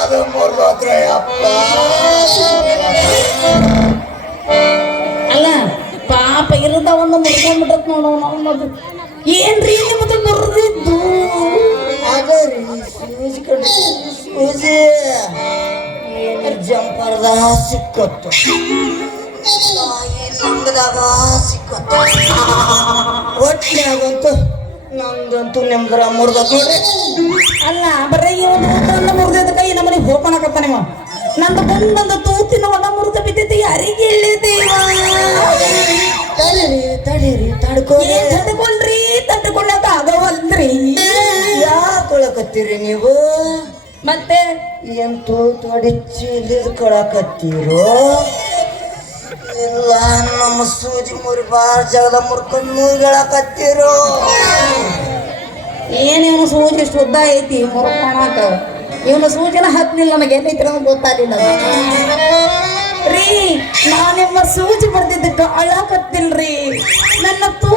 ಅದು ಮುರಿದೋತ್ರ ಅಪ್ಪ. ಅಲ್ಲ ಪಾಪ ಇರದ ಒಂದು ಮುರ್ಕೊಂಡ್ಬಿಟ್ಟತ್ ನೋಡೋಣ. ಏನ್ರಿ ನಿಮ್ಮದು ಮುರಿದಿದ್ದು? ಅದೇ ರೀ ಸೂಜಿ ಕಡೆ ಸೂಜಿ ಏನಾರ ಜಂಪರ್ದ ಸಿಕ್ಕತ್ತು, ಲಿಂಗದಾಗ ಸಿಕ್ಕತ್ತು, ಒಟ್ಟಿನಾಗಂತೂ ನಮ್ದಂತೂ ನಿಮ್ದ್ರ ಮುರಿದ ನೋಡ್ರಿ. ಅಲ್ಲ ಬರೀ ಇವನು ಮುರಿದ ಕೈ ನಮ್ಮನಿಗೆ ಹೋಗ್ಕೊಳಕತ್ತ ನೀವು. ನಂದು ಬಂದೊಂದು ತೂತಿನ ಒಳ ಮುರಿದ ಬಿದ್ದೈತಿ. ಯಾರಿಗೆ ಹೇಳಿದೇವ? ತಡೀರಿ ತಡ್ಕೊಳ್ಳಿ. ತಡ್ಕೊಳ್ರಿ, ತಡ್ಕೊಳ್ಳಕ ಆಗವಲ್ರಿ. ಯಾಕೊಳಕತ್ತೀರಿ ನೀವು? ಮತ್ತೆ ಎಂತೂ ತೊಡಿಚ್ಚಿ ಕೊಳಕತ್ತೀರೋ? ಇಲ್ಲ ನಮ್ಮ ಸೂಜಿ ಮುರಿಬಾರ್ ಜಾಗದ ಮುರ್ಕೊಂಡು ಮೂಗಳಕತ್ತೀರೋ? ಏನೇನು ಸೂಜಿ ಇಷ್ಟು ಉದ್ದ ಐತಿ ಮುರ್ಕೊಳಕ. ಇವನು ಸೂಜಿನ ಹತ್ಲಿಲ್ಲ, ನನಗೆ ಏನೈತಿ ಅನ್ನೋದು ಗೊತ್ತಾಗಲಿಲ್ಲ ರೀ. ನಾ ನಿಮ್ಮ ಸೂಜಿ ಬರ್ದಿದ್ದಕ್ಕೆ ಅಳಕತ್ತಿಲ್ರಿ. ನನ್ನ